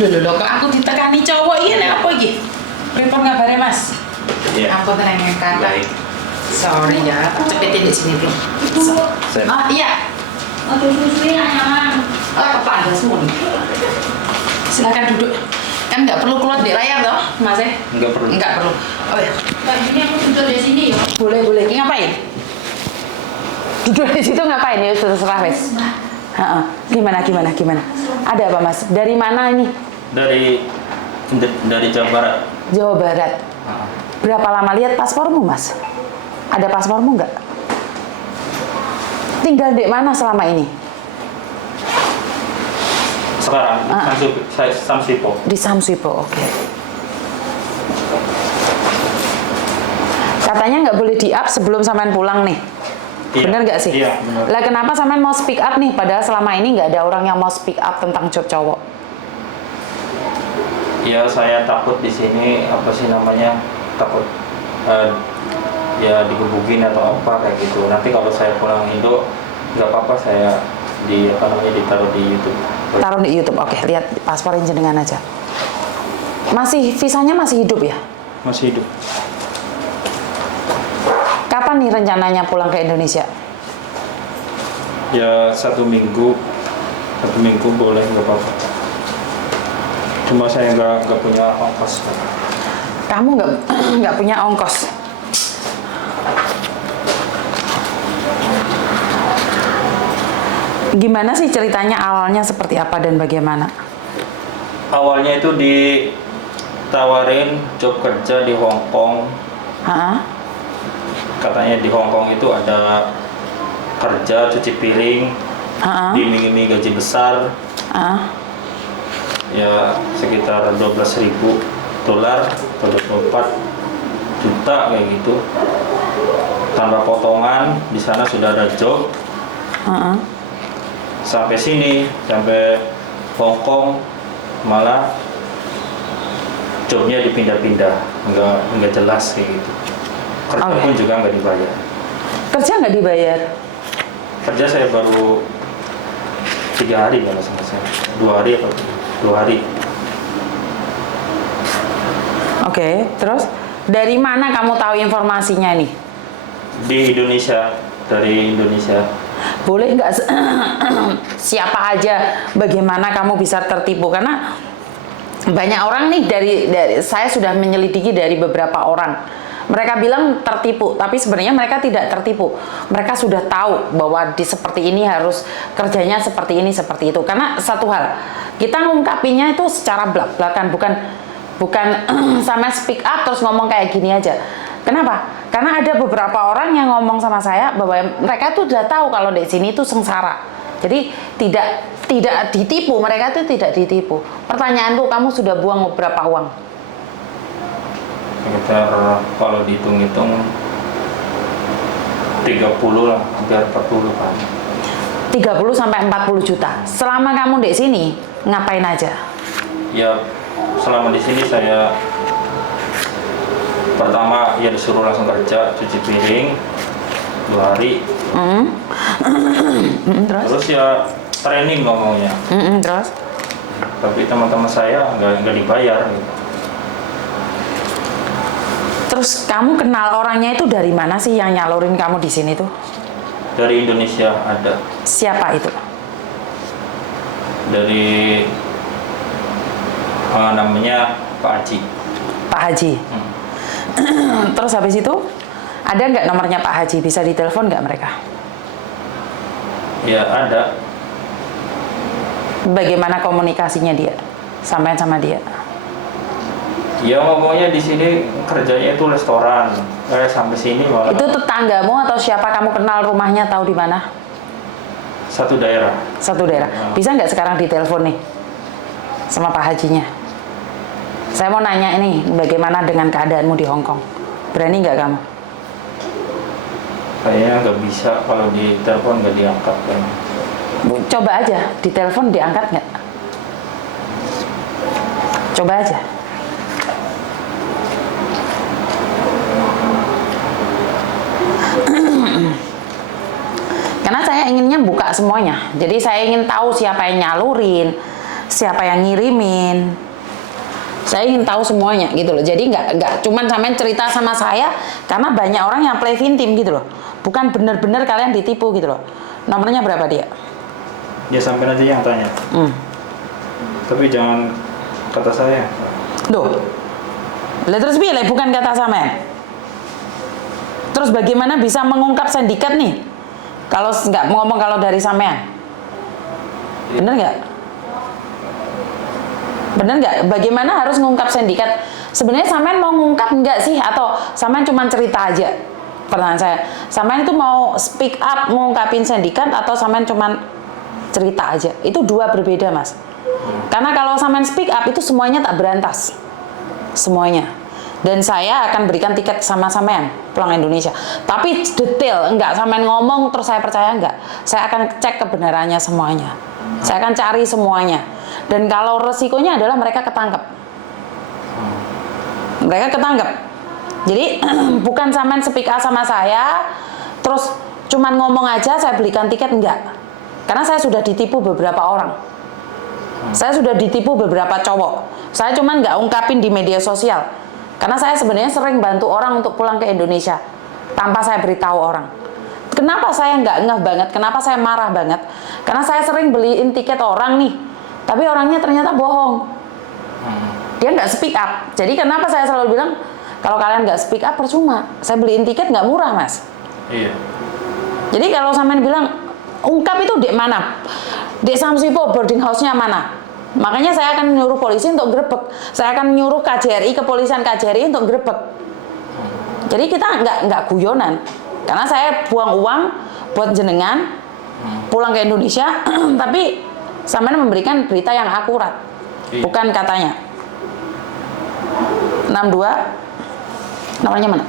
Loh, kok aku ditekani cowok ini apa iki? Pripun ngabare, Mas? Iya. Ampun tenang kata. Baik. Sorry ya, cepetin di sini tuh. Oh iya. Oh, susu ya, oh, kepandasmu nih. Silakan duduk. Kan nggak perlu keluar di layar toh, Mas? Nggak perlu. Nggak perlu. Oh ya. Mbak, ini aku duduk di sini ya. Boleh, boleh. Ini ngapain? Duduk di situ ngapain ya? Terserah, wes. Heeh. Gimana? Ada apa, Mas? Dari mana ini? Dari Jawa Barat. Jawa Barat. Berapa lama lihat paspormu, Mas? Ada paspormu nggak? Tinggal di mana selama ini? Sekarang Samsipo. Di Samsipo, oke. Katanya nggak boleh di-up sebelum sampean pulang nih. Iya. Bener nggak sih? Iya, bener. Lah kenapa sampean mau speak up nih? Padahal selama ini nggak ada orang yang mau speak up tentang job cowok. Ya saya takut di sini apa sih namanya, takut ya digebukin atau apa kayak gitu. Nanti kalau saya pulang Indo nggak apa-apa, saya ditaruh di YouTube. Taruh di YouTube, oke. Lihat paspornya jenengan aja. Masih visanya masih hidup ya? Masih hidup. Kapan nih rencananya pulang ke Indonesia? Ya satu minggu boleh, nggak apa-apa. Cuma saya nggak punya ongkos. Kamu nggak punya ongkos? Gimana sih ceritanya, awalnya seperti apa dan bagaimana? Awalnya itu ditawarin job kerja di Hong Kong. Hah? Katanya di Hong Kong itu ada kerja cuci piring, diiming-iming gaji besar. Ya sekitar 12.000 dolar atau 24 juta kayak gitu. Tanpa potongan, di sana sudah ada job. Sampai sini, sampai Hong Kong malah jobnya dipindah-pindah, nggak jelas kayak gitu. Kerja pun juga nggak dibayar. Kerja nggak dibayar? Kerja saya baru 3 hari kalau sama saya, 2 hari atau 2 hari. Oke, terus dari mana kamu tahu informasinya nih? Di Indonesia, dari Indonesia. Boleh nggak siapa aja, bagaimana kamu bisa tertipu? Karena banyak orang nih dari saya sudah menyelidiki dari beberapa orang. Mereka bilang tertipu, tapi sebenarnya mereka tidak tertipu. Mereka sudah tahu bahwa di seperti ini harus kerjanya seperti ini, seperti itu. Karena satu hal, kita ngungkapinya itu secara belak-belakan, bukan sama speak up terus ngomong kayak gini aja. Kenapa? Karena ada beberapa orang yang ngomong sama saya bahwa mereka tuh udah tahu kalau di sini tuh sengsara. Jadi tidak ditipu, mereka tuh tidak ditipu. Pertanyaanku, kamu sudah buang berapa uang? Sekitar kalau dihitung-hitung 30 lah, hampir 40 kan. 30 sampai 40 juta. Selama kamu di sini ngapain aja? Ya selama di sini saya pertama ya disuruh langsung kerja cuci piring 2 hari. Terus ya training ngomongnya. Terus? Tapi teman-teman saya nggak dibayar gitu. Terus kamu kenal orangnya itu dari mana sih yang nyalurin kamu di sini tuh? Dari Indonesia ada. Siapa itu? Dari namanya Pak Haji. Pak Haji. Terus habis itu ada nggak nomornya Pak Haji? Bisa ditelepon nggak mereka? Ya ada. Bagaimana komunikasinya dia? Sampai sama dia? Ya ngomongnya di sini kerjanya itu restoran. Sampai sini malah. Itu tetanggamu atau siapa kamu kenal rumahnya, tahu di mana? Satu daerah. Satu daerah. Bisa nggak sekarang ditelepon nih sama Pak Hajinya? Saya mau nanya ini, bagaimana dengan keadaanmu di Hong Kong? Berani nggak kamu? Kayaknya nggak bisa, kalau di telepon nggak diangkat kan. Coba aja, ditelepon diangkat nggak? Coba aja. Karena saya inginnya buka semuanya. Jadi saya ingin tahu siapa yang nyalurin, siapa yang ngirimin. Saya ingin tahu semuanya gitu loh. Jadi nggak cuman sampean cerita sama saya, karena banyak orang yang play victim gitu loh. Bukan benar-benar kalian ditipu gitu loh. Nomornya berapa dia? Ya sampai aja yang tanya. Tapi jangan kata saya. Loh. Lah terus pilih bukan kata sampean. Terus bagaimana bisa mengungkap sindikat nih? Kalau nggak ngomong kalau dari sampean. Bener nggak? Bener nggak? Bagaimana harus ngungkap sindikat? Sebenarnya sampean mau ngungkap nggak sih? Atau sampean cuma cerita aja? Pertanyaan saya. Sampean itu mau speak up ngungkapin sindikat atau sampean cuma cerita aja? Itu dua berbeda, Mas. Karena kalau sampean speak up itu semuanya tak berantas. Semuanya. Dan saya akan berikan tiket sama sampean pulang Indonesia. Tapi detail, enggak sampean ngomong terus saya percaya enggak. Saya akan cek kebenarannya semuanya. Saya akan cari semuanya. Dan kalau resikonya adalah mereka ketangkep. Mereka ketangkep. Jadi bukan sampean speak up sama saya, terus cuman ngomong aja saya belikan tiket, enggak. Karena saya sudah ditipu beberapa orang. Saya sudah ditipu beberapa cowok. Saya cuman nggak ungkapin di media sosial. Karena saya sebenarnya sering bantu orang untuk pulang ke Indonesia tanpa saya beritahu orang. Kenapa saya nggak ngeh banget? Kenapa saya marah banget? Karena saya sering beliin tiket orang nih, tapi orangnya ternyata bohong. Dia nggak speak up. Jadi kenapa saya selalu bilang kalau kalian nggak speak up percuma. Saya beliin tiket nggak murah, Mas. Iya. Jadi kalau sampean bilang ungkap itu di mana? Di Samsipo boarding house-nya mana? Makanya saya akan nyuruh polisi untuk grebek. Saya akan nyuruh KJRI, kepolisian KJRI untuk grebek. Jadi kita nggak guyonan. Karena saya buang uang buat jenengan pulang ke Indonesia, tapi sampean memberikan berita yang akurat, bukan katanya. 62 namanya mana?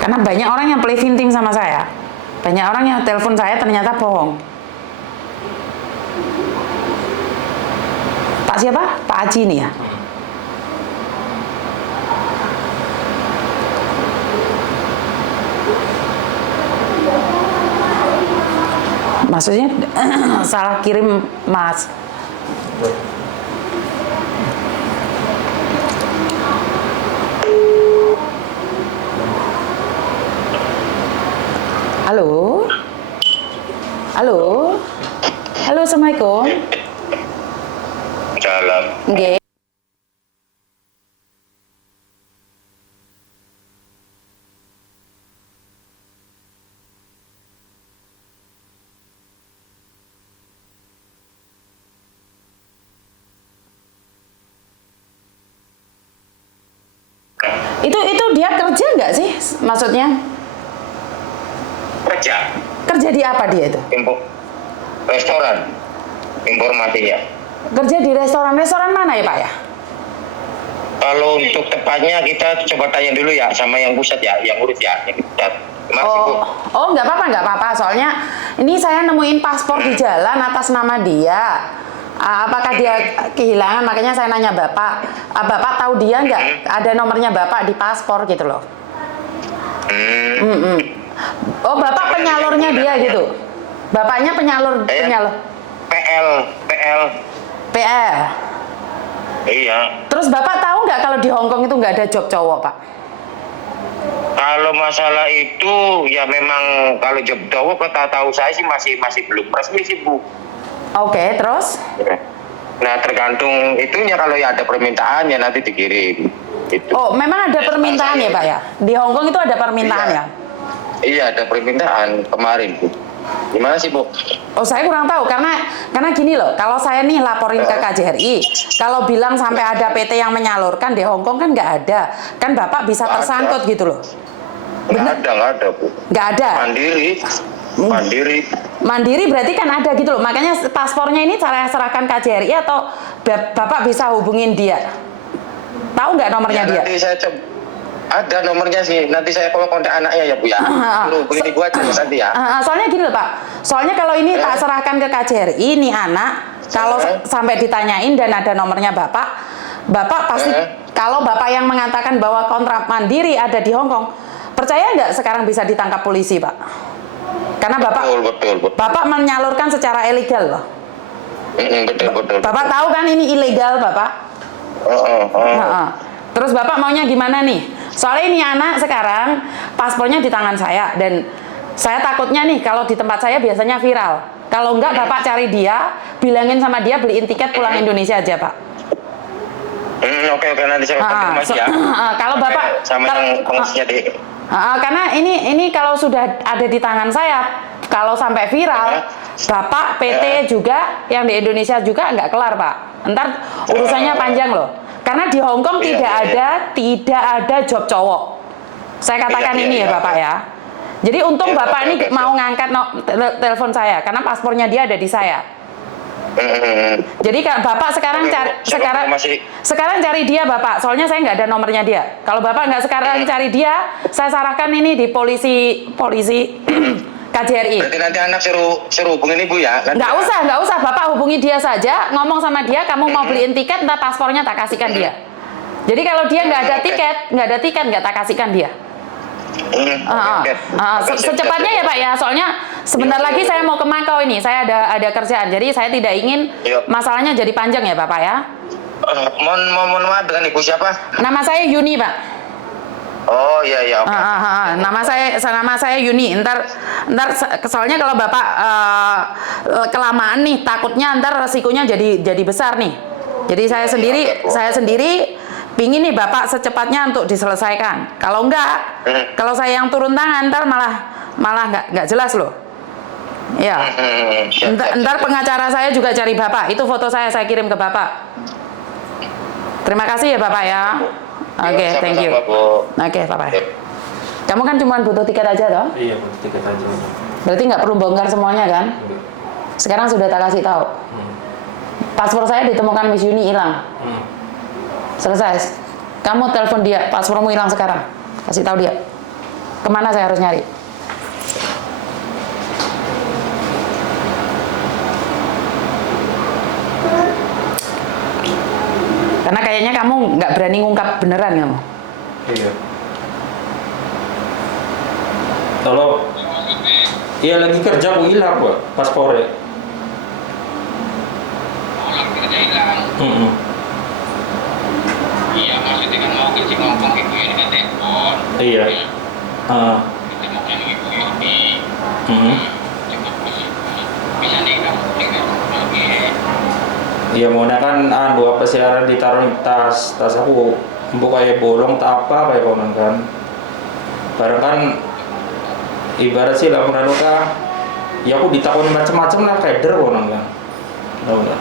Karena banyak orang yang play victim sama saya. Banyak orang yang telepon saya ternyata bohong. Pak siapa? Pak Aji nih ya? Maksudnya salah kirim, Mas. Halo? Halo? Halo, Assalamualaikum. Salam. Nggih. Itu dia kerja nggak sih maksudnya? Kerja Kerja di apa dia itu? restoran informasinya. Kerja di restoran mana ya Pak ya? Kalau untuk tepatnya kita coba tanya dulu ya sama yang pusat ya, yang urus ya, yang pusat. Terima kasih, Bu. Oh nggak apa-apa. Soalnya ini saya nemuin paspor di jalan atas nama dia. Apakah dia kehilangan? Makanya saya nanya Bapak. Bapak tahu dia nggak? Ada nomornya Bapak di paspor gitu loh. Oh Bapak penyalurnya dia gitu? Bapaknya penyalur. PL. Iya. Terus Bapak tahu nggak kalau di Hongkong itu nggak ada job cowok, Pak? Kalau masalah itu ya memang kalau job cowok kata tahu saya sih masih belum resmi sih, Bu. Oke, terus? Nah, tergantung itunya kalau ya ada permintaannya nanti dikirim. Itu. Oh, memang ada permintaan ya, Pak ya? Di Hongkong itu ada permintaan ya? Iya, ada permintaan kemarin, Bu. Gimana sih, Bu? Oh, saya kurang tahu karena gini loh, kalau saya nih laporin ke KJRI, kalau bilang sampai ada PT yang menyalurkan di Hongkong kan nggak ada, kan Bapak bisa tersangkut gitu loh. Nggak ada, Bu. Nggak ada. Mandiri berarti kan ada gitu loh. Makanya paspornya ini saya serahkan KJRI atau Bapak bisa hubungin dia. Tahu nggak nomornya dia? Nanti saya coba. Ada nomornya sih. Nanti saya kalau kontak anaknya ya Bu ya. Hubungin Ibu aja nanti ya. Soalnya gini loh Pak, soalnya kalau ini tak serahkan ke KJRI, ini anak, kalau sampai ditanyain dan ada nomornya Bapak pasti, kalau Bapak yang mengatakan bahwa kontrak mandiri ada di Hong Kong, percaya nggak sekarang bisa ditangkap polisi Pak? Karena Betul. Bapak menyalurkan secara ilegal loh. Betul. Bapak tahu kan ini ilegal Bapak? Terus Bapak maunya gimana nih? Soalnya ini anak sekarang paspornya di tangan saya dan saya takutnya nih kalau di tempat saya biasanya viral. Kalau enggak Bapak cari dia, bilangin sama dia beliin tiket pulang Indonesia aja Pak. Oke, nanti saya konfirmasi ya. Kalau Bapak sama yang pengurusnya deh. Karena ini kalau sudah ada di tangan saya, kalau sampai viral, Bapak PT juga yang di Indonesia juga nggak kelar Pak. Ntar urusannya panjang loh. Karena di Hong Kong tidak ada job cowok. Saya katakan ini ya Bapak ya. Jadi untung Bapak ini mau ngangkat telepon saya karena paspornya dia ada di saya. Jadi Bapak sekarang cari dia Bapak. Soalnya saya nggak ada nomornya dia. Kalau Bapak nggak sekarang cari dia, saya sarahkan ini di polisi KJRI. Berarti nanti anak suruh hubungin Ibu ya? Nggak usah. Bapak hubungi dia saja, ngomong sama dia, kamu mau beliin tiket, entah paspornya tak kasihkan dia. Jadi kalau dia nggak ada tiket, nggak tak kasihkan dia. Secepatnya ya Pak ya, soalnya sebentar lagi saya mau ke Makau ini, saya ada kerjaan, jadi saya tidak ingin masalahnya jadi panjang ya Bapak ya. Mohon maaf, dengan Ibu siapa? Nama saya Yuni Pak. Oh iya oke. Nama saya Yuni. Ntar soalnya kalau Bapak kelamaan nih, takutnya ntar resikonya jadi besar nih. Jadi saya sendiri pingin nih Bapak secepatnya untuk diselesaikan. Kalau enggak, kalau saya yang turun tangan ntar malah nggak jelas loh. Ya. Ntar pengacara saya juga cari Bapak. Itu foto saya kirim ke Bapak. Terima kasih ya Bapak ya. Oke, thank you. Oke, bye-bye. Kamu kan cuma butuh tiket aja toh? Iya, butuh tiket aja. Berarti nggak perlu bongkar semuanya kan? Sekarang sudah tak kasih tahu. Paspor saya ditemukan Miss Yuni hilang. Selesai. Kamu telepon dia, paspormu hilang sekarang. Kasih tahu dia. Kemana saya harus nyari? Karena kayaknya kamu nggak berani ngungkap beneran kamu. Iya. Kalau iya lagi kerja aku hilang Pak, paspornya. Lagi kerja hilang. Iya, maksudnya kan mau ke Ngomong Ibu ini kan telepon. Iya. Ditemukan Ibu ini. Cukup bisa nih kamu tinggal lagi. Iya mau kan apa siaran ditaruh di tas aku buka kayak bolong tak apa kayak konon kan. Barang kan ibarat sih lah menaruh ya aku ditakoni macam-macam lah kayak konon kan. Tahu enggak?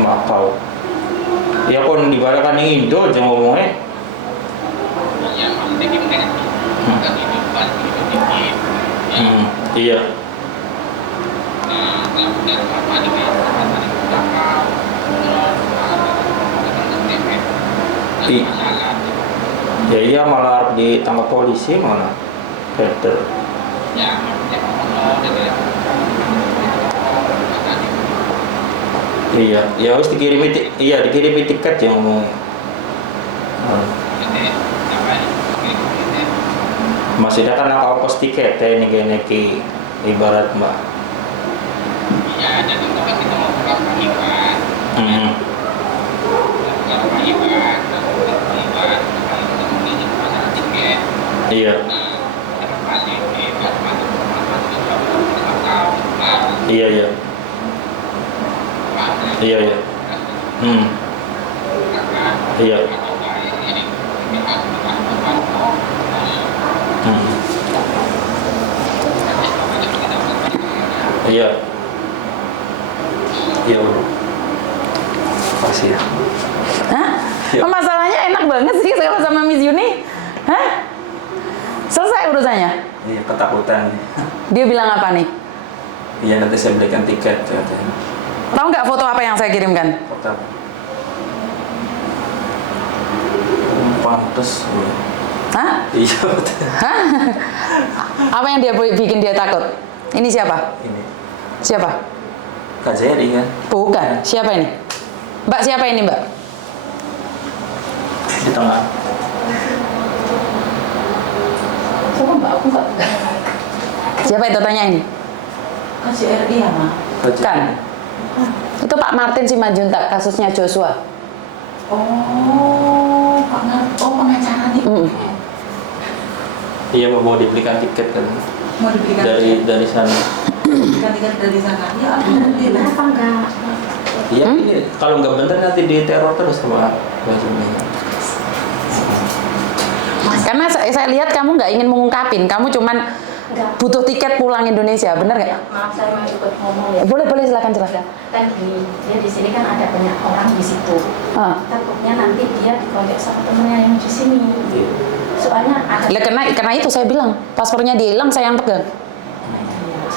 Makau. Ya kon dibarakan yang Indo aja ngomongnya. Iya, maksudnya gimana? Kan hidupan dikit. Iya. Nah, dari apa juga Makau. Ya iya malah ditangkap polisi mana? Better. Ya, Iya, ya harus dikirimi tiket yang ngomong. Masih ada kan aku ongkos tiket ini gini ibarat Mbak. Iya, dan untuk kan kita mau pulang Iwan. Iya. Iya. Iya. Iya. Iya. Iya udah. Makasih ya. Hah? Ya. Masalahnya enak banget sih kalau sama Miss Yuni. Hah? Selesai. selesai urusannya. Iya, ketakutan. Dia bilang apa nih? Iya, nanti saya belikan tiket katanya. Tahu nggak foto apa yang saya kirimkan? Kota. Pantes. Iya. Hah? Iya, betul. Hah? Apa yang dia bikin dia takut? Ini siapa? Ini. Siapa? KJRI kan? Bukan. Siapa ini? Mbak, siapa ini, Mbak? Di tengah. Coba Mbak, aku nggak Siapa itu, tanya ini? KJRI ya, Ma? Kan. Itu Pak Martin Simanjuntak, kasusnya Joshua. Oh, pengacara nih. Iya, mau dibelikan tiket kan? Mau diberikan Dari sana. tiket dari sana. Ya, alhamdulillah. Apa enggak? Iya, ini kalau nggak bener nanti diteror terus sama Bajumi. Karena saya lihat kamu nggak ingin mengungkapin, kamu cuman butuh tiket pulang Indonesia, bener nggak? Maaf, saya mau ikut ngomong ya. Boleh, silakan silakan. Kan gini, dia di sini kan ada banyak orang di situ. Takutnya nanti dia dikontak sama temennya yang di sini. Soalnya ada. Lah karena itu saya bilang, paspornya dia hilang, saya yang pegang.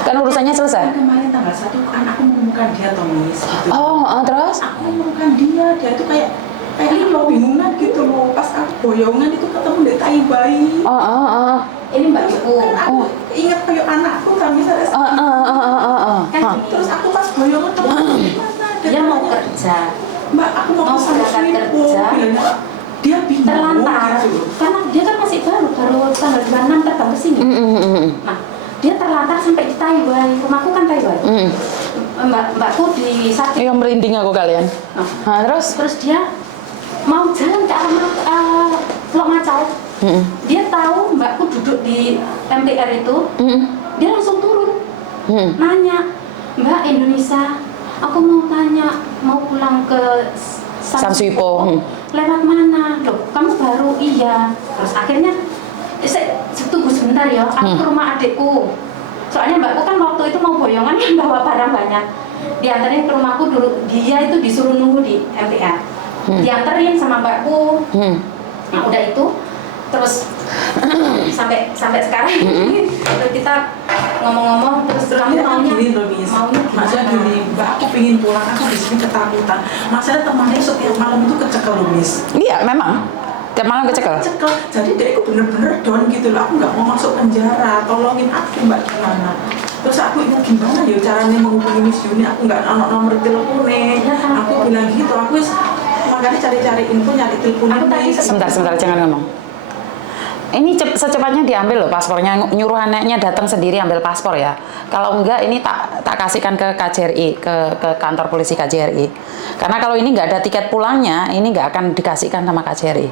Kan urusannya selesai. Kemarin tanggal 1 kan aku menemukan dia Tomis gitu. Terus? Aku menemukan dia itu kayak lo bingungan gitu loh. Pas aku boyongan itu ketemu di tai bayi. Ini Mbak Ibu. Aku ingat kayak anakku kan misalnya. Kan gini, Terus aku pas boyongan dia mau kerja. Mbak, aku mau Mau kesana berangkat sini, kerja. bilangnya, dia bingung Terlantar gitu. karena dia kan masih baru tanggal 26 terbang ke sini. Nah, dia terlantar sampai di Taiwan. Rumahku kan Taiwan. Mbakku di sakit. Iya, merinding aku kalian. Terus? Dia mau jalan ke arah Pulau Macau. Dia tahu mbakku duduk di MTR itu. Dia langsung turun. Nanya, Mbak Indonesia, aku mau tanya, mau pulang ke Samsuipo. Lewat mana? Loh, kamu baru? Iya. Terus akhirnya saya tunggu sebentar ya, aku ke rumah adikku. Soalnya mbakku kan waktu itu mau boyongan yang bawa barang banyak. Diantarin ke rumahku dulu, dia itu disuruh nunggu di MTR. Dianterin sama mbakku. Nah udah itu, terus sampai sekarang terus kita ngomong-ngomong, terus kamu Dia maunya gini loh, Miss. Maksudnya gimana? gini, Mbak, aku pengen pulang, aku di sini ketakutan. Maksudnya temannya setiap malam itu kecekel loh, Miss. Iya, memang. Tiap malam kecekel. Kecekel. Jadi dia itu bener-bener down gitu loh. Aku nggak mau masuk penjara. Tolongin aku, Mbak, gimana? Terus aku ingat gimana ya caranya menghubungi Miss Yuni. Aku nggak nomor teleponnya. Aku bilang gitu. Aku makanya cari-cari info, nyari teleponnya. Aku tadi Miss. Sebentar, jangan ngomong. Ini secepatnya diambil loh paspornya, nyuruh anaknya datang sendiri ambil paspor ya. Kalau enggak ini tak kasihkan ke KJRI, ke kantor polisi KJRI. Karena kalau ini nggak ada tiket pulangnya, ini nggak akan dikasihkan sama KJRI.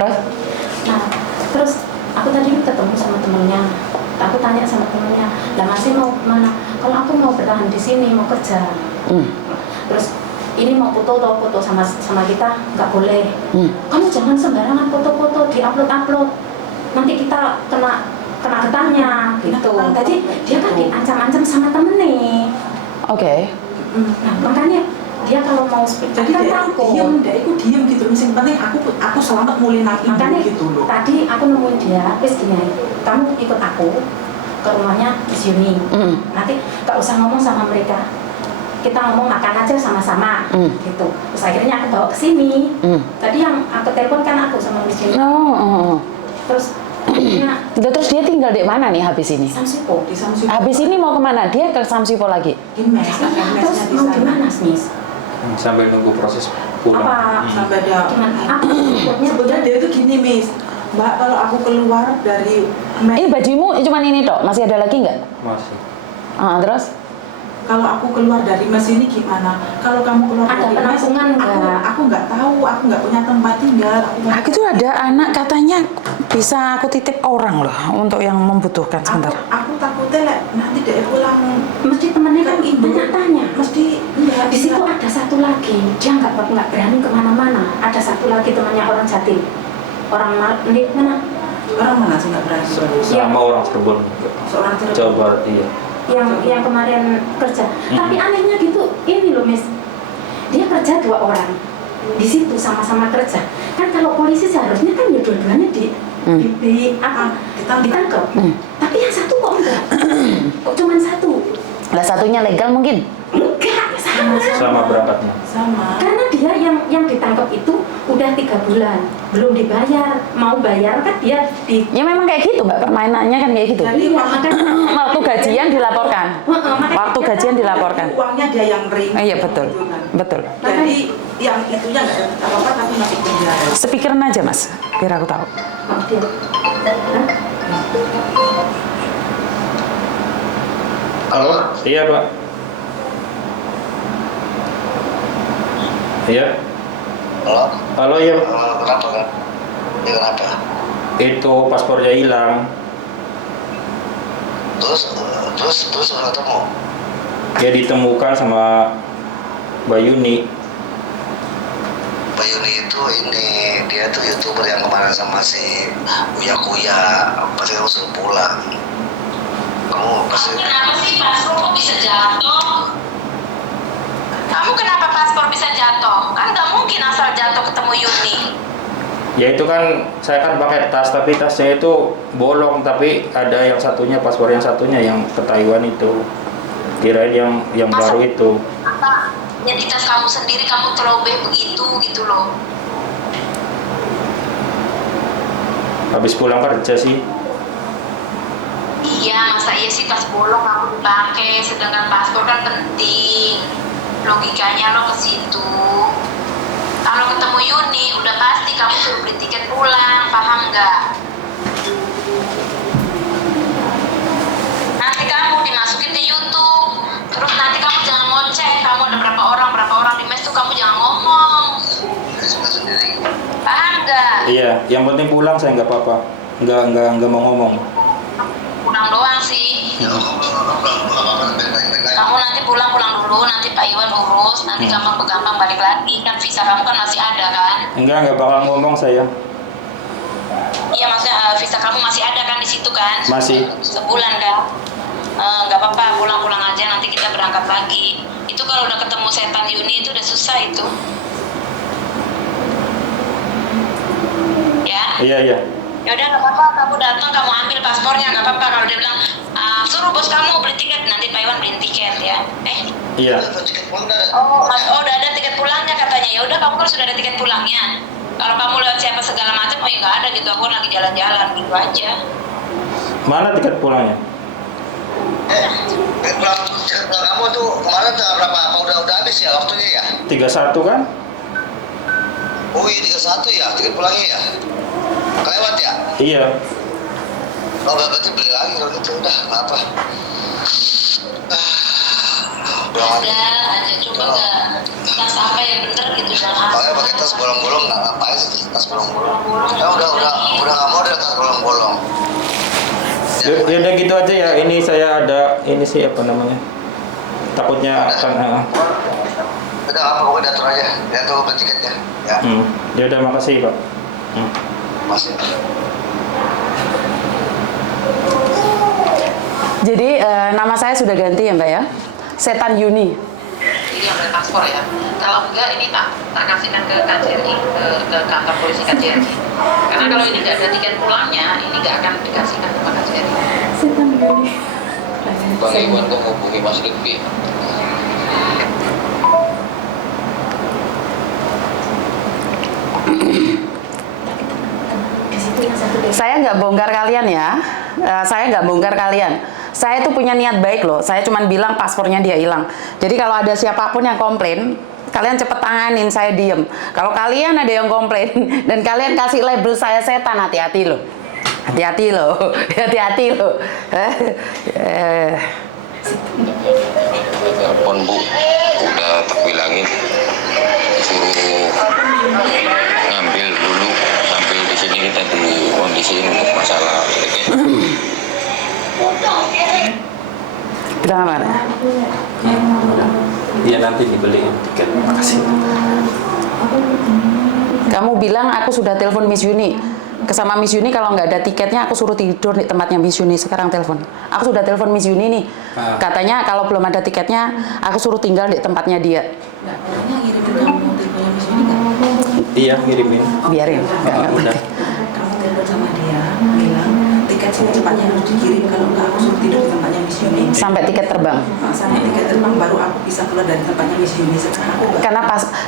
Terus? Nah, terus aku tadi ketemu sama temennya. Aku tanya sama temennya, lah masih mau kemana? Kalau aku mau bertahan di sini, mau kerja. Terus ini mau foto sama kita nggak boleh. Kamu jangan sembarangan foto-foto diupload. Nanti kita kena getahnya gitu. Jadi dia kan diancam-ancam sama temennya. Oke. Nah makanya dia kalau mau speak Jadi kan dia takut. diem gitu. Yang penting aku selamat mulai nanti Makanya gitu loh. tadi aku nemuin dia, wis gini, kamu ikut aku ke rumahnya Miss Yuni. Nanti gak usah ngomong sama mereka, kita ngomong makan aja sama-sama gitu. Terus akhirnya aku bawa ke sini. Tadi yang aku telepon kan aku sama Miss Yuni. Terus akhirnya Terus dia tinggal di mana nih habis ini? Samsuipo. Di Samsuipo. Habis ini mau kemana? Dia ke Samsuipo lagi? Di mes, Terus mesnya di mau sana. gimana Miss? Sambil nunggu proses pulang. Apa? Sampai dia Gimana? Aku takutnya sebenarnya dia itu gini, Miss. Mbak, kalau aku keluar dari mes, Ini bajumu cuman ini tok, masih ada lagi nggak? Masih. Terus? kalau aku keluar dari mes ini gimana? Kalau kamu keluar Ada dari mes, penampungan nggak? aku nggak tahu, aku nggak punya tempat tinggal. Aku tuh ada anak katanya bisa aku titip orang loh untuk yang membutuhkan sebentar. Aku takutnya lah, nanti dia pulang. mesti temennya kan Kan ibu. tanya. Mesti enggak Di situ ada satu lagi, dia nggak berani kemana-mana. Ada satu lagi temannya orang Jatim, orang di mana? orang mana sih nggak berani? Sama orang Cirebon. Seorang Cirebon. Jawa Barat iya. Yang kemarin kerja. Tapi anehnya gitu, ini loh Miss, dia kerja 2 orang di situ sama-sama kerja. kan kalau polisi seharusnya kan ya dua-duanya ditangkap. Tapi yang satu kok enggak? Kok cuma satu? Lah satunya legal mungkin. Enggak, Sama berangkatnya. Sama. Karena dia yang ditangkap itu udah 3 bulan belum dibayar, mau bayar kan dia di Ya memang kayak gitu Mbak, permainannya kan kayak gitu. Jadi makanya Waktu gajian dilaporkan. Waktu gajian dilaporkan. uangnya dia yang ring. Iya betul, gitu kan. betul. Jadi yang itunya nggak dapat apa-apa tapi masih penjara. Speakeran aja Mas, biar aku tahu. oh, dia. Halo? Iya, Pak. Iya. Halo? Halo, iya. Kenapa kan? Ya kenapa? Itu paspornya hilang. Terus ketemu? Ya ditemukan sama Mbak Yuni. Mbak Yuni itu dia tuh YouTuber yang kemarin sama si Uya Kuya, pasti kamu suruh pulang. Kamu pasti Kenapa sih paspor kok bisa jatuh? Kamu kenapa paspor bisa jatuh? Kan nggak mungkin asal jatuh ketemu Yuni. Ya itu kan saya kan pakai tas, tapi tasnya itu bolong, tapi ada yang satunya, paspor yang satunya yang ke Taiwan itu. Kirain yang Masa- baru itu. Apa identitas kamu sendiri kamu terobeh begitu gitu loh. Habis pulang kerja sih. Iya, masa iya sih tas bolong kamu dipakai, sedangkan paspor kan penting. Logikanya lo ke situ. Kalau ketemu Yuni, udah pasti kamu suruh beli tiket pulang, paham nggak? Nanti kamu dimasukin di YouTube, terus nanti kamu jangan ngoceh, kamu ada berapa orang di mes tuh kamu jangan ngomong, sendiri. paham nggak? Iya, yang penting pulang saya nggak apa-apa. Nggak mau ngomong. Pulang doang sih. Ya, Kamu nanti pulang dulu, nanti Pak Iwan urus, nanti gampang balik lagi, kan visa kamu kan masih ada kan? Nggak bakal ngomong saya. Iya maksudnya visa kamu masih ada kan di situ kan? Masih. Sebulan kan? Nggak apa-apa, pulang aja, nanti kita berangkat lagi. Itu kalau udah ketemu setan Yuni itu udah susah itu. Ya? Iya. Ya udah nggak apa-apa, kamu datang, kamu ambil paspornya, nggak apa-apa. Kalau dia bilang suruh bos kamu beli tiket, nanti Pak Iwan beliin tiket ya. Iya. Oh udah ada tiket pulangnya katanya. Ya udah kamu kan sudah ada tiket pulangnya. Kalau kamu lewat siapa segala macam, oh ya nggak ada gitu. Aku lagi jalan-jalan gitu aja. Mana tiket pulangnya? tiket pulang kamu tuh kemarin tanggal berapa? Apa udah habis ya waktunya ya? 31 kan? Oh iya 31 ya, tiket pulangnya ya? Kelewat ya? Iya. Oh berarti beli lagi kalau gitu, udah kenapa? Ada aja coba nggak tas apa yang bener gitu jangan Makanya pakai tas bolong-bolong, nggak ngapain sih tas bolong-bolong? Ya udah nggak mau deh tas bolong-bolong. Ya udah gitu aja ya. Ini saya ada ini sih apa namanya? Takutnya akan. Udah apa pokoknya diatur aja, diatur beli tiketnya. Ya, Ya udah makasih Pak. masih. Jadi nama saya sudah ganti ya Mbak ya, Setan Yuni. ini yang ada paspor ya. Kalau enggak ini tak kasihkan ke KJRI, ke kantor polisi KJRI. Karena kalau ini nggak ada tiket pulangnya, ini nggak akan dikasihkan ke KJRI. Bang Iwan kok hubungi Mas Rifki? Saya nggak bongkar kalian ya, saya nggak bongkar kalian. Saya itu punya niat baik loh, saya cuma bilang paspornya dia hilang. Jadi kalau ada siapapun yang komplain, kalian cepet tanganin, saya diem. Kalau kalian ada yang komplain dan kalian kasih label saya setan, hati-hati loh. Hati-hati loh, hati-hati loh. Telepon Bu, udah tak bilangin suruh ngambil dulu sambil di sini kita dikondisiin untuk masalah tiket. Bilang apa? Dia nanti dibeliin tiket. Makasih. Kamu bilang aku sudah telepon Miss Yuni. Kesama Miss Yuni kalau nggak ada tiketnya aku suruh tidur di tempatnya Miss Yuni. Sekarang telepon. Aku sudah telepon Miss Yuni nih. Katanya kalau belum ada tiketnya aku suruh tinggal di tempatnya dia. Nggak, orangnya ngirimin kamu teleponnya Miss Yuni nggak? Iya, kirimin. Biarin. Nggak Udah. penting. Kamu telepon sama dia, bilang tiket secepatnya harus dikirim, kalau nggak aku suruh tidur di tempatnya Miss Yuni. Sampai tiket terbang. Sampai tiket terbang baru aku bisa keluar dari tempatnya Miss Yuni. Sekarang aku nggak.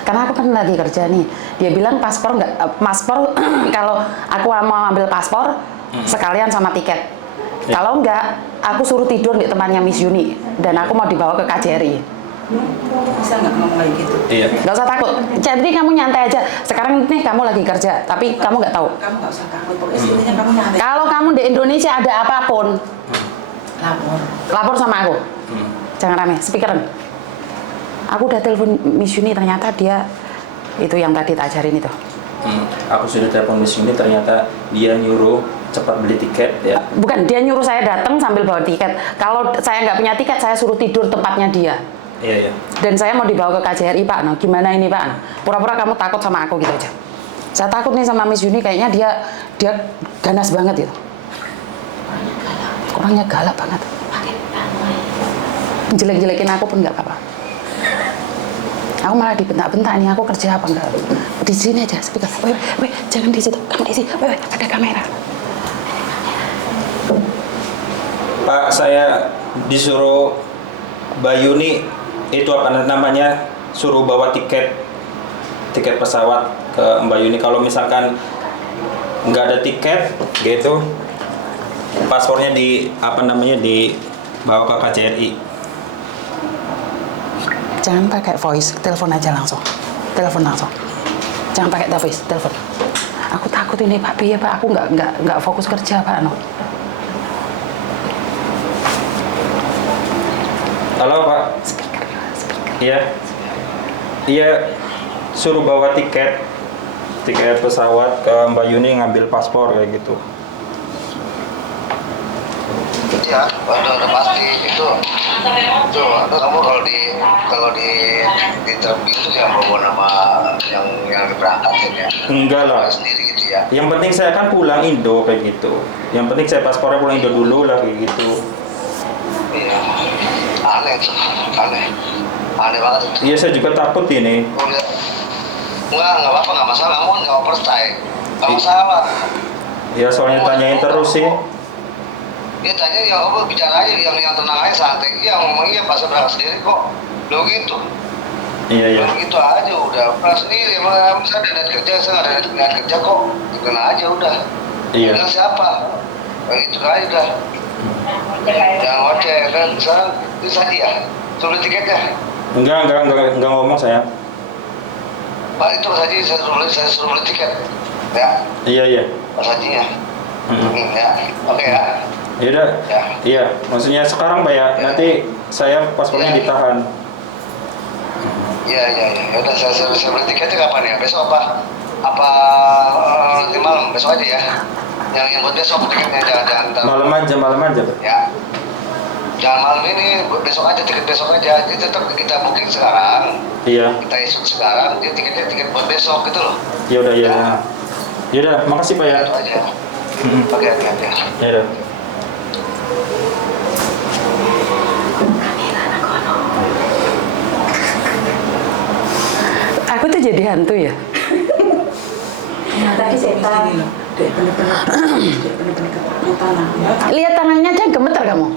Karena aku kan lagi kerja nih. Dia bilang paspor kalau aku mau ambil paspor sekalian sama tiket. Ya. Kalau enggak, aku suruh tidur di tempatnya Miss Yuni dan aku mau dibawa ke KJRI. Bisa nggak ngomong kayak gitu? Iya. Nggak usah takut. Jadi kamu nyantai aja. Sekarang nih kamu lagi kerja, tapi kamu nggak tahu. Kamu nggak usah takut. Pokoknya intinya kamu nyantai. Kalau kamu di Indonesia ada apapun, lapor sama aku. Jangan rame, speakeran. Aku udah telepon Miss Yuni, ternyata dia itu yang tadi tak ajarin itu. Aku sudah telepon Miss Yuni, ternyata dia nyuruh cepat beli tiket ya. Bukan, dia nyuruh saya datang sambil bawa tiket. Kalau saya nggak punya tiket, saya suruh tidur tempatnya dia. Iya, iya. Dan saya mau dibawa ke KJRI, Pak. Nah, gimana ini, Pak? Pura-pura kamu takut sama aku gitu aja. Saya takut nih sama Miss Yuni, kayaknya dia ganas banget gitu. Orangnya galak banget. Jelek-jelekin aku pun nggak apa-apa. Aku malah dibentak-bentak nih, aku kerja apa enggak? Di sini aja, speaker. Weh, jangan di situ, kamu di sini. Weh, ada kamera. Pak, saya disuruh Mbak Yuni itu apa namanya, suruh bawa tiket pesawat ke Mbak Yuni. Kalau misalkan nggak ada tiket gitu, paspornya dibawa ke KJRI. Jangan pakai voice, telepon aja langsung. Telepon langsung. Jangan pakai voice, telepon. Aku takut ini Pak Bi ya Pak, aku nggak fokus kerja Pak. Halo Pak. Iya. Iya, suruh bawa tiket pesawat ke Mbak Yuni, ngambil paspor kayak gitu. Ya, udah pasti itu kamu kalau di interview itu yang bawa nama yang diberangkatin ya. Enggak lah. Sendiri gitu ya. Yang penting saya kan pulang Indo kayak gitu. Yang penting saya paspornya pulang Indo dulu lah kayak gitu. Iya. Aneh banget itu. Iya, saya juga takut ini. Enggak apa-apa, nggak masalah. Kamu nggak overstay. Nggak masalah. Ya soalnya tanyain terus sih. Dia tanya ya apa, bicara aja yang tenang aja, santai. Iya ngomong iya pas berangkat sendiri kok. Lo gitu. Iya. Gitu aja udah. Berangkat sendiri. Emang saya ada niat kerja, saya nggak ada niat kerja kok. Kena aja udah. Iya. Dengan siapa? Itu aja udah. Yang ojek kan sekarang itu tadi ya. Suruh tiketnya. Enggak ngomong saya. Pak itu saja saya suruh beli tiket. Ya. Iya. Pas hajinya. Ya. Oke ya. Yaudah. Ya. Iya, maksudnya sekarang Pak ya. Nanti saya paspornya ditahan. Iya. Ya udah saya beli tiketnya kapan ya? Besok apa? Nanti malam, besok aja ya. Yang buat besok tiketnya jangan Malam aja. Ya. Jangan malam ini, besok aja, tiket besok aja. Jadi tetap kita booking sekarang. Iya. Kita isu sekarang, jadi tiket buat besok gitu loh. Yaudah. Yaudah, makasih Pak ya. Itu aja. Oke. Yaudah. Aku tuh jadi hantu ya. Nah, tadi setan. Ini loh, dia bener-bener ketakutan lah. Lihat tangannya aja gemeter kamu.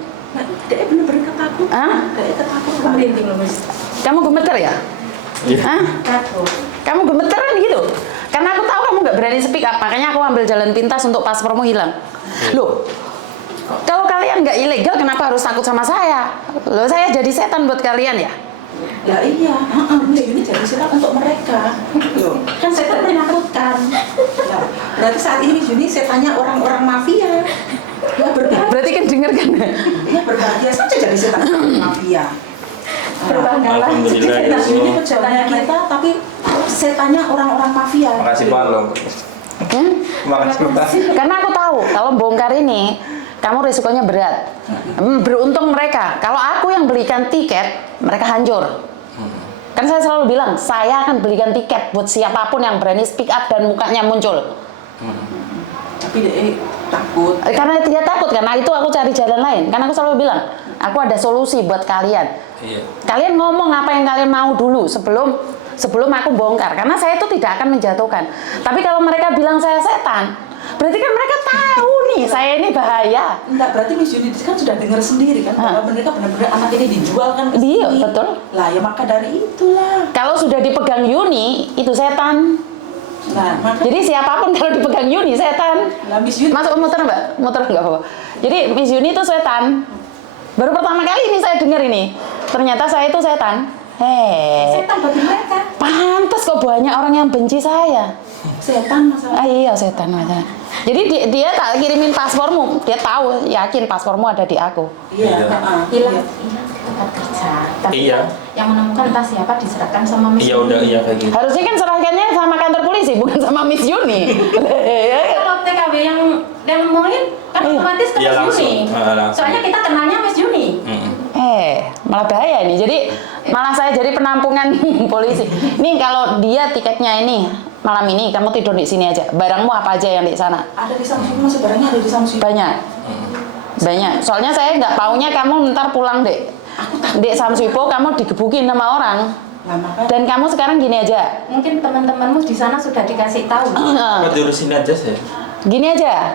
Dia bener-bener ketakutan. Hah? Dia ketakutan. Merinding loh, Mas. Kamu gemeter ya? Iya. Hah? Takut. Kamu gemeteran gitu? Karena aku tahu kamu nggak berani speak up, makanya aku ambil jalan pintas untuk paspormu hilang. Loh, kalau kalian nggak ilegal, kenapa harus takut sama saya? Loh, saya jadi setan buat kalian ya? Ya iya, ini jadi setan untuk mereka. Loh, kan setan menakutkan. Nah, berarti saat ini Juni setannya orang-orang mafia. Ya berbahaya. Berarti kan denger kan? Ya berbahagia saja jadi setan mafia. Berbanggalah. Alhamdulillah, ya Ini Allah. pejuangnya kita, tapi setannya orang-orang mafia. Makasih Pak lo. Makasih Pak. Karena aku tahu kalau bongkar ini kamu risikonya berat. Beruntung mereka. Kalau aku yang belikan tiket, mereka hancur. Kan saya selalu bilang, saya akan belikan tiket buat siapapun yang berani speak up dan mukanya muncul. Tapi dia takut. Karena dia takut, karena itu aku cari jalan lain. Karena aku selalu bilang, aku ada solusi buat kalian. Iya. Kalian ngomong apa yang kalian mau dulu sebelum sebelum aku bongkar, karena saya itu tidak akan menjatuhkan. Tapi kalau mereka bilang saya setan, berarti kan mereka tahu nih saya ini bahaya. Enggak, berarti Miss Yuni kan sudah dengar sendiri kan bahwa mereka benar-benar anak ini dijual kan ke Iya, sini. betul. Lah ya maka dari itulah. Kalau sudah dipegang Yuni, itu setan. Nah, maka Jadi siapapun kalau dipegang Yuni setan. lah Miss Yuni Masuk muter Mbak? Muter nggak apa-apa. Jadi Miss Yuni itu setan. Baru pertama kali ini saya dengar ini. Ternyata saya itu setan. Setan bagi mereka. Pantes kok banyak orang yang benci saya. setan masalah. Iya setan masalah. Jadi dia tak kirimin paspormu, dia tahu, yakin paspormu ada di aku. Iya, Iya. heeh. Hilang Iya. tempat kerja. Tapi Iya. yang menemukan tas siapa diserahkan sama Miss Iya udah, iya kayak gitu. Harusnya kan serahkannya sama kantor polisi, bukan sama Miss Yuni. Kalau TKW yang nemuin kan Iya. otomatis ke Iya, Miss langsung. Yuni. Langsung. Soalnya kita kenalnya Miss Yuni. Malah bahaya nih. Jadi malah saya jadi penampungan polisi. Nih kalau dia tiketnya ini malam ini kamu tidur di sini aja. Barangmu apa aja yang di sana? Ada di Samsung, masih barangnya ada di Samsung. Banyak. Banyak. Soalnya saya nggak paunya kamu ntar pulang dek. Dek Samsuipo kamu digebukin sama orang. Nah, maka Dan kamu sekarang gini aja. Mungkin teman-temanmu di sana sudah dikasih tahu. Apa diurusin aja saya? Gini aja.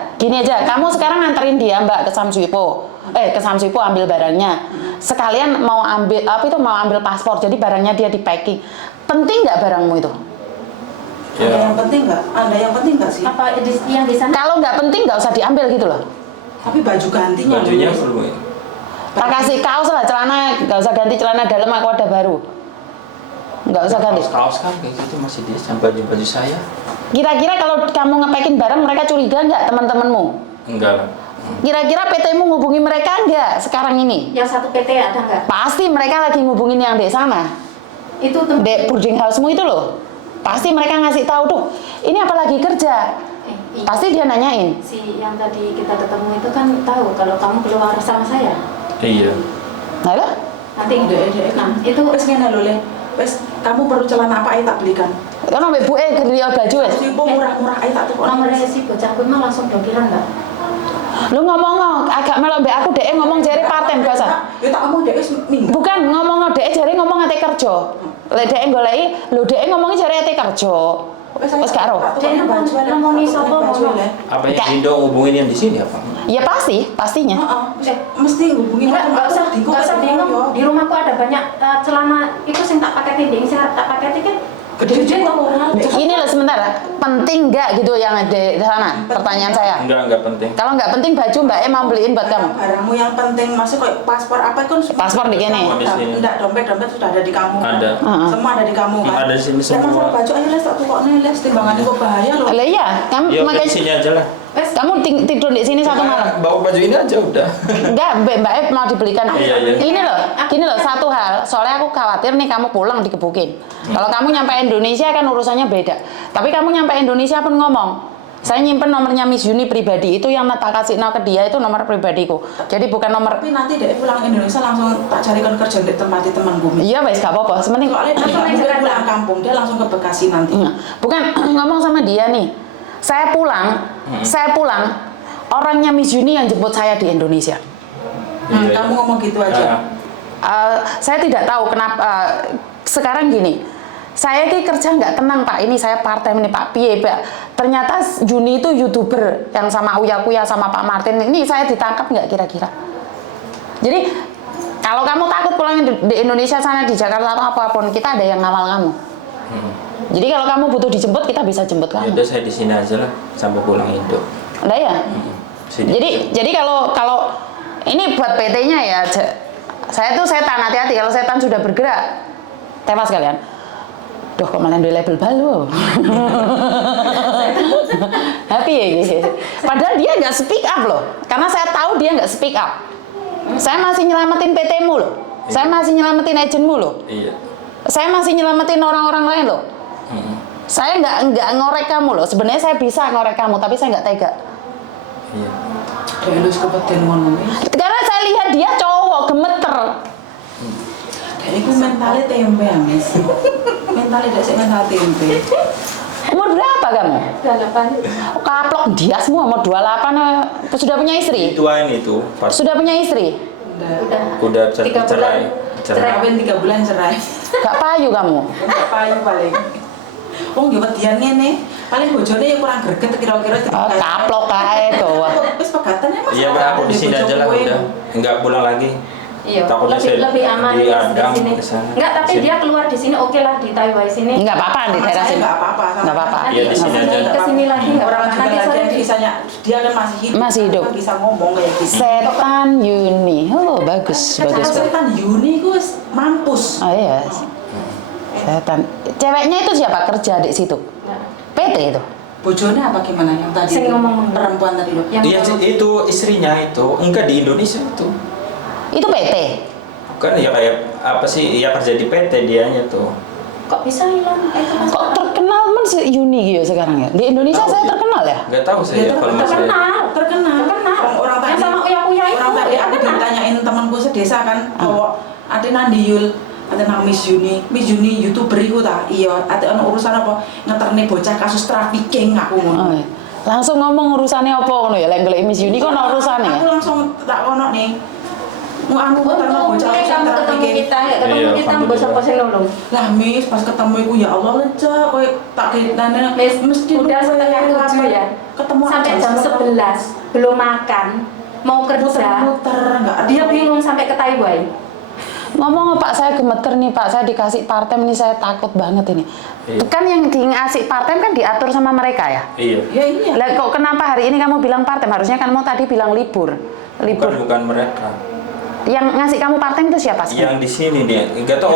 Kamu sekarang nganterin dia Mbak ke Samsuipo. Ke Samsuipo ambil barangnya. Sekalian mau ambil mau ambil paspor. Jadi barangnya dia di packing. Penting nggak barangmu itu? ada Ya. yang penting nggak? Ada yang penting nggak sih? Apa yang di sana? Kalau nggak penting nggak usah diambil gitu loh. Tapi baju gantinya. Bajunya Miss. perlu ya. Tak kasih kaos lah, celana nggak usah ganti celana dalam, aku ada baru. Nggak usah ganti. Kaos kan kayak gitu masih di baju saya. Kira-kira kalau kamu ngepekin barang mereka curiga nggak teman-temanmu? Enggak lah. Kira-kira PT-mu ngubungi mereka nggak sekarang ini? Yang satu PT ada nggak? Pasti mereka lagi ngubungin yang di sana. Itu tuh. Dek boarding house-mu itu loh. Pasti mereka ngasih tahu tuh, ini apa lagi kerja? Iya. Pasti dia nanyain. Si yang tadi kita ketemu itu kan tahu kalau kamu keluar sama saya. Iya. Nah lah, Nanti nah, itu Wes ngene lho, Le. Wes kamu perlu celana apa ayo tak belikan. kan ambek buke kerja baju wes. Sipo murah-murah ayo tak tukok. nomornya si bocah kuwi mah langsung dokiran Mbak. Lu ngomong agak melok mbek aku dek ngomong jare parten biasa. Ya tak ngomong dek wis minggu. Bukan ngomong dek jare ngomong ate kerja. Lek dek goleki, lho dek ngomongnya jare ate kerja. Wes gak ro. Dek nemoni sapa ngono? Apa yang Indo ngubungin yang di sini apa? Ya pastinya. Heeh. Mesti hubungi Enggak usah bingung. Di rumahku ada banyak celana itu sing tak pakai tinding, sing tak pakai kan gede-gede kok. Ini loh sebentar, penting nggak gitu yang di sana? Pertanyaan saya. Enggak penting. Kalau nggak penting baju Mbak mau beliin buat kamu. Barangmu yang penting masih kayak paspor apa kan? Paspor di sini. Di sini. Enggak, dompet sudah ada di kamu. kan? Ada. Semua ada di kamu kan? Ada di sini Dan semua. masalah baju ayo les tak tukoknya les timbangan kok bahaya loh. Lah iya, kamu Ya udah di makanya sini aja lah. kamu tidur di sini satu malam. Bawa baju ini aja udah. Enggak, Mbak Ep mau dibelikan. Iya. Gini loh, satu hal. Soalnya aku khawatir nih kamu pulang dikebukin. Kalau kamu nyampe Indonesia kan urusannya beda. Tapi kamu nyampe Indonesia pun ngomong, saya nyimpen nomornya Miss Yuni pribadi, itu yang tak kasih ke dia itu nomor pribadiku. Jadi bukan nomor. Tapi nanti dek pulang Indonesia langsung tak carikan kerja di tempat temanku. Iya wes gak apa-apa. Sementing Soalnya dia nggak mungkin pulang kampung, dia langsung ke Bekasi nanti. bukan ngomong sama dia nih. Saya pulang. Orangnya Miss Yuni yang jemput saya di Indonesia. Iya. Kamu ngomong gitu aja. Saya tidak tahu kenapa sekarang gini. Saya ini kerja nggak tenang Pak. Ini saya part time nih Pak. Piye Pak? Ternyata Juni itu YouTuber yang sama Uya Kuya sama Pak Martin. Ini saya ditangkap nggak kira-kira? Jadi kalau kamu takut pulang di Indonesia sana di Jakarta atau apapun, kita ada yang ngawal kamu. Jadi kalau kamu butuh dijemput, kita bisa jemput Ya kamu. udah saya di sini aja lah sampai pulang Indo. Lah ya. Sini. Jadi kalau ini buat PT-nya ya, saya tuh setan, hati-hati kalau setan sudah bergerak, tewas kalian. Duh, kok malah di label balu. Happy ya gitu. Padahal dia nggak speak up loh, karena saya tahu dia nggak speak up. Saya masih nyelamatin PT-mu loh, saya masih nyelamatin agenmu loh, Iya. saya masih nyelamatin orang-orang lain loh. Saya nggak ngorek kamu loh. Sebenarnya saya bisa ngorek kamu, tapi saya nggak tega. Iya. Dek lu kebetulan ngomong. Karena saya lihat dia cowok gemeter. Dek iku mentalnya tempe Amis. Mentalnya dek sik mental tempe. Umur berapa kamu? 8. Kaplok dia semua umur 28. Sudah punya istri? Ituan itu. Pas Sudah punya istri? Udah udah 3 bulan. Cerai. Kawin 3 bulan cerai. Gak payu kamu. Enggak payu paling. Wong yo wedian ngene, paling bojone ya kurang greget kira-kira Oh, kaplok kae tuh. Wis pegatannya Mas. Iya, Mbak, aku di sini aja lah udah. Enggak pulang lagi. Iya, Takutnya saya lebih aman di diadang sini. ke sana. Enggak, tapi Sini. dia keluar di sini oke lah, di Taiwan sini. Enggak apa-apa di daerah sini. Enggak apa-apa. Enggak apa-apa. Iya, di sini aja. Ke sini lagi enggak Orang apa-apa. juga Nanti lagi sore yang kisahnya dia kan masih hidup. Kan bisa ngomong kayak gitu. Setan Yuni. Oh, bagus, bagus. Setan Yuni ku wis mampus. Oh iya. Setan. Ceweknya itu siapa kerja di situ? PT itu. Bojone apa gimana yang tadi? Sing itu? ngomong. Perempuan tadi loh. Yang Iya, itu istrinya itu. Enggak di Indonesia itu. Itu PT. Kan ya kayak apa sih? Ya kerja di PT dianya tuh. kok bisa hilang? Itu Mas. Kok terkenal men si Yuni gitu sekarang ya? Di Indonesia Tahu saya sih. terkenal ya? Enggak tahu saya Ya, kalau masalah. terkenal. Orang tadi Yang sama uya-uya itu. orang tadi aku terkenal. ditanyain temanku sedesa kan, cowok ade nandi Yul, ate nang Miss Yuni YouTuber iku ta. Iya, ate ono urusan apa ngeterne bocah kasus trafficking aku Oh, ngono. iya. Langsung ngomong urusannya apa ngono ya? Lek golek Miss Yuni kok ono urusane ya? Aku langsung tak ono nih. Mau aku ngeterne Untung bocah kamu kasus ketemu trafficking. kita, ya ketemu Iya, kita alhamdulillah. bos apa sing nolong. Lah Miss pas ketemu iku ya Allah leca koyo tak kitane Miss, mesti udah lupa setengah apa 7 ya. Ketemu Sampai aja jam 11 belum makan, mau kerja. muter enggak Dia bingung sampai ke Taiwan. Ngomong Pak, saya gemeter nih Pak, saya dikasih part-time ini saya takut banget ini. Iya. Kan yang ngasih part-time kan diatur sama mereka ya? Iya. Ya iya. Lah kok kenapa hari ini kamu bilang part-time? Harusnya kamu tadi bilang libur. Libur. Bukan mereka. Yang ngasih kamu part-time itu siapa sih? Yang di sini dia. Enggak tahu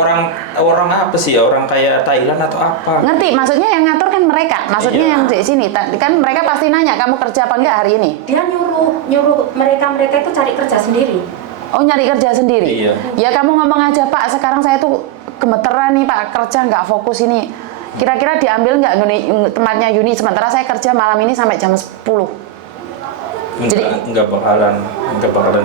orang apa sih? Orang kayak Thailand atau apa? Ngerti, maksudnya yang ngatur kan mereka. Maksudnya Iya. yang di sini. Kan mereka pasti nanya, kamu kerja apa enggak hari ini? Dia nyuruh mereka itu cari kerja sendiri. Oh, nyari kerja sendiri? Iya. Ya kamu ngomong aja, Pak, sekarang saya tuh gemeteran nih Pak, kerja nggak fokus ini. Kira-kira diambil nggak tempatnya Yuni, sementara saya kerja malam ini sampai jam 10. Enggak bakalan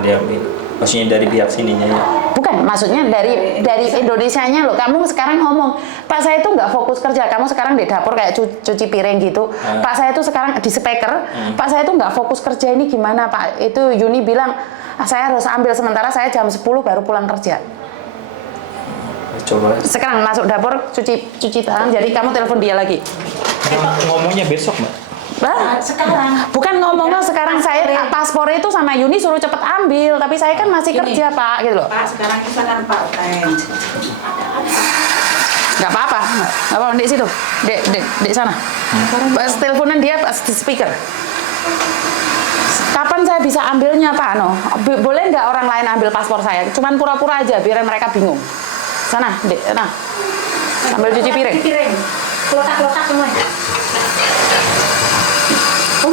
diambil. Maksudnya dari pihak sininya ya. Bukan, maksudnya dari Indonesianya loh. Kamu sekarang ngomong, Pak saya tuh nggak fokus kerja. Kamu sekarang di dapur kayak cuci piring gitu. Pak saya tuh sekarang di speaker. Pak saya tuh nggak fokus kerja, ini gimana Pak? Itu Yuni bilang, saya harus ambil sementara saya jam 10 baru pulang kerja. Coba. Sekarang masuk dapur cuci tangan. Jadi kamu telepon dia lagi. Ngomongnya besok, Mbak. Lah, Sekarang. bukan ngomongnya sekarang saya paspor itu sama Yuni suruh cepet ambil, tapi saya kan masih Gini, kerja Pak, gitu loh. Pak, sekarang kita kan part time. Nggak apa-apa, nggak apa-apa di situ, di sana. Pas teleponan dia pas di speaker. Kapan saya bisa ambilnya Pak? No, boleh nggak orang lain ambil paspor saya? Cuman pura-pura aja biar mereka bingung. Sana, nah, sambil cuci piring. Kelotak-kelotak semua. Oh,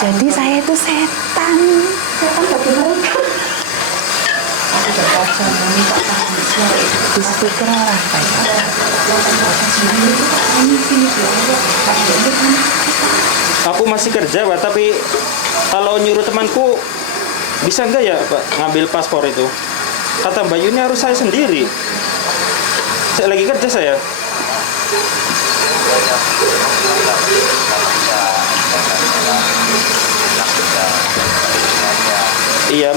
jadi saya itu setan. Setan bagi mereka. Di speaker lah. Aku masih kerja, Pak, tapi kalau nyuruh temanku bisa nggak ya, Pak, ngambil paspor itu? Kata Mbak Yuni harus saya sendiri. Saya lagi kerja saya. Iya,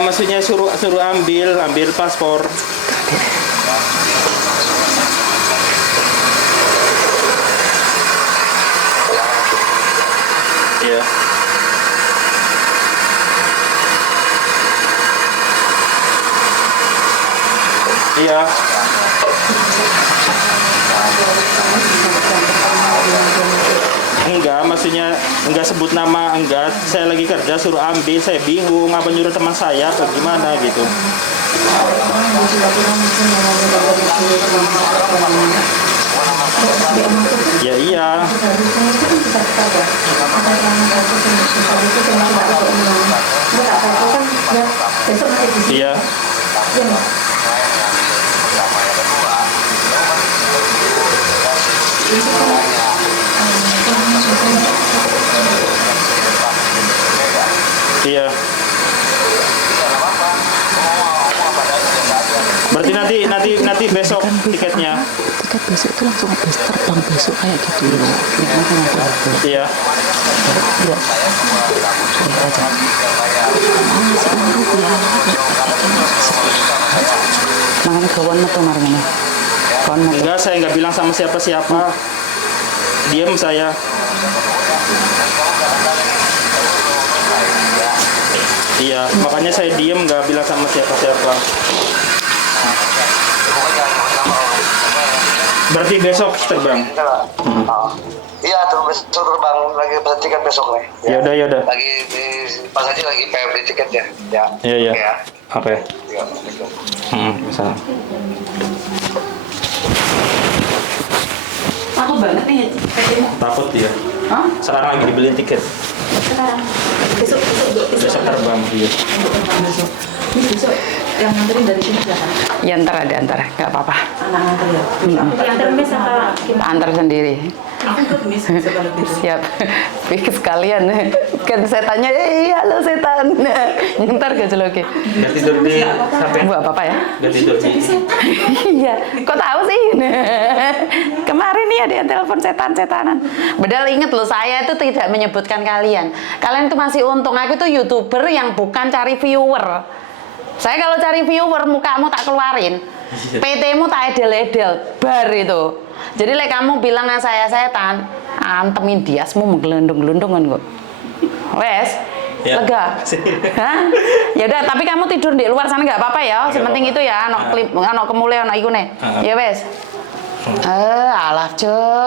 maksudnya suruh ambil paspor. Iya. Iya. Enggak, maksudnya enggak sebut nama, enggak. Saya lagi kerja suruh ambil, saya bingung apa nyuruh teman saya atau gimana gitu. Ya iya. Iya. Iya. Berarti nanti besok tiketnya. Tiket besok itu langsung habis terbang besok kayak gitu loh. Iya. Iya. Masih baru ya. Kamu kawan metu marane. Kawan metu. Enggak, saya nggak bilang sama siapa-siapa. Diam saya. Iya, makanya saya diem nggak bilang sama siapa-siapa. Berarti besok terbang. Iya, besok terbang lagi pesan tiket besok nih. Ya udah. Lagi di pas aja lagi PMD tiket ya. Ya. Iya. Oke ya. Oke. Ya. Bisa. Takut banget nih PT-mu. Takut dia. Hah? Sekarang lagi dibeliin tiket. Sekarang besok Besok terbang dia. Besok. Ini besok yang nganterin dari sini siapa? Ya ntar ada ntar, nggak apa-apa. Anak nganter ya? yang termis apa gimana? Antar sendiri. Aku ikut Miss kalau gitu. Siap. Pikir sekalian. Kan setannya, halo setan. Ntar gak lagi. Udah tidur di sampai. Buat apa ya? Udah tidur di. Iya, kok tahu sih? Kemarin nih ada yang telepon setan-setanan. Padahal inget loh, saya itu tidak menyebutkan kalian. Kalian itu masih untung. Aku itu YouTuber yang bukan cari viewer. Saya kalau cari viewer, mukamu tak keluarin. PT-mu tak edel-edel. Bar itu. Jadi kamu bilang sama saya setan, antemin diasmu menggelundung-gelundungan kok. Wes. Ya. Lega. Hah? Ya udah, tapi kamu tidur di luar sana nggak apa-apa ya. Sementing itu ya, anak klip, anak kemule, anak ikune. Ya wes. Alah, Cuk.